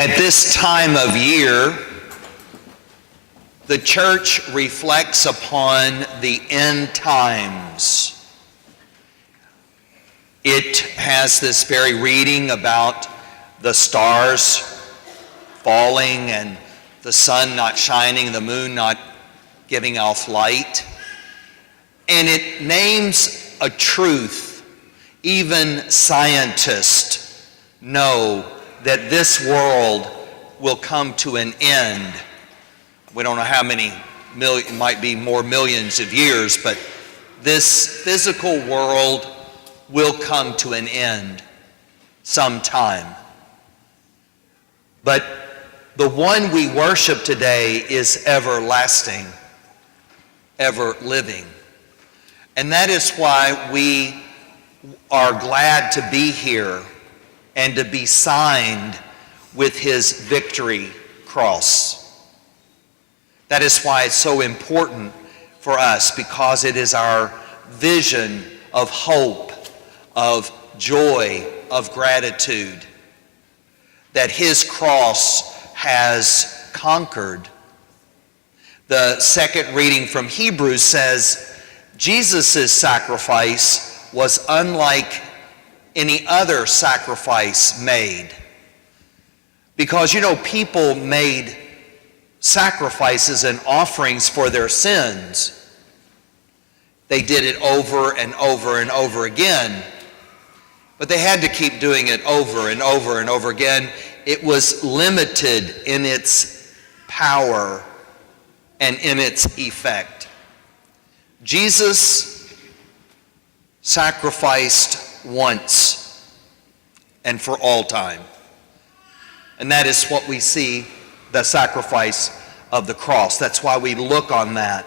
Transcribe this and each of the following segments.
At this time of year, the church reflects upon the end times. It has this very reading about the stars falling and the sun not shining, the moon not giving off light. And it names a truth. Even scientists know that this world will come to an end. We don't know how many million, it might be more millions of years, but this physical world will come to an end sometime. But the one we worship today is everlasting, ever living. And that is why we are glad to be here and to be signed with his victory cross. That is why it's so important for us, because it is our vision of hope, of joy, of gratitude, that his cross has conquered. The second reading from Hebrews says, Jesus' sacrifice was unlike any other sacrifice made. Because, people made sacrifices and offerings for their sins. They did it over and over and over again. But they had to keep doing it over and over and over again. It was limited in its power and in its effect. Jesus sacrificed once and for all time. And that is what we see, the sacrifice of the cross. That's why we look on that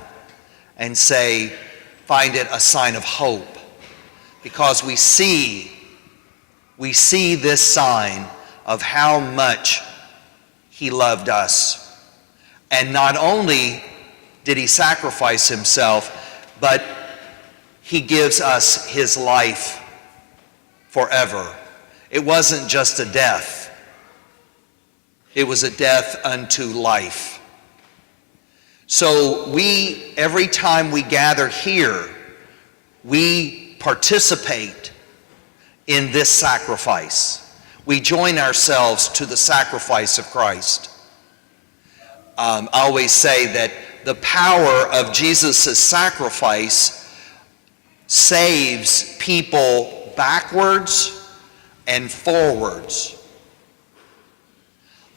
and find it a sign of hope. Because we see this sign of how much he loved us. And not only did he sacrifice himself, but he gives us his life forever. It wasn't just a death. It was a death unto life. So every time we gather here, we participate in this sacrifice. We join ourselves to the sacrifice of Christ. I always say that the power of Jesus' sacrifice saves people backwards and forwards.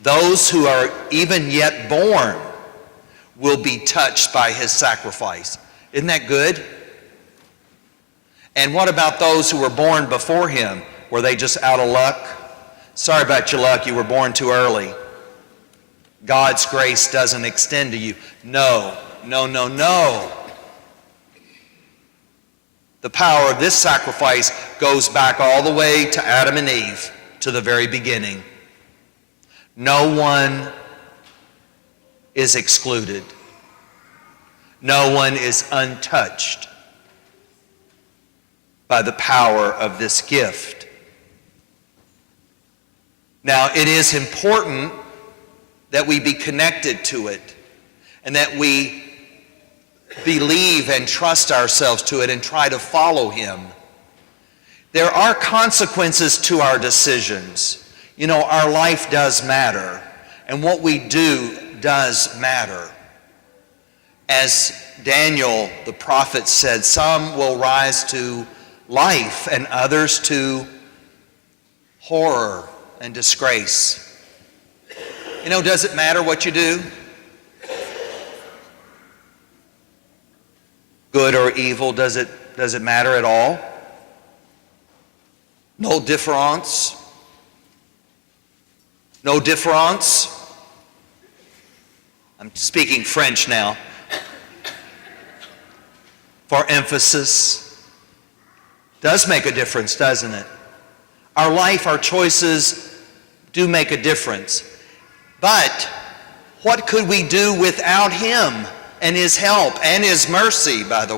Those who are even yet born will be touched by his sacrifice. Isn't that good? And what about those who were born before him? Were they just out of luck? Sorry about your luck, you were born too early. God's grace doesn't extend to you. No. The power of this sacrifice goes back all the way to Adam and Eve, to the very beginning. No one is excluded. No one is untouched by the power of this gift. Now, it is important that we be connected to it and that we believe and trust ourselves to it and try to follow him. There are consequences to our decisions. Our life does matter, and what we do does matter. As Daniel, the prophet, said, some will rise to life and others to horror and disgrace. Does it matter what you do? Good or evil, does it matter at all? No difference? No difference? I'm speaking French now. For emphasis. Does make a difference, doesn't it? Our life, our choices do make a difference. But what could we do without him and his help and his mercy, by the way?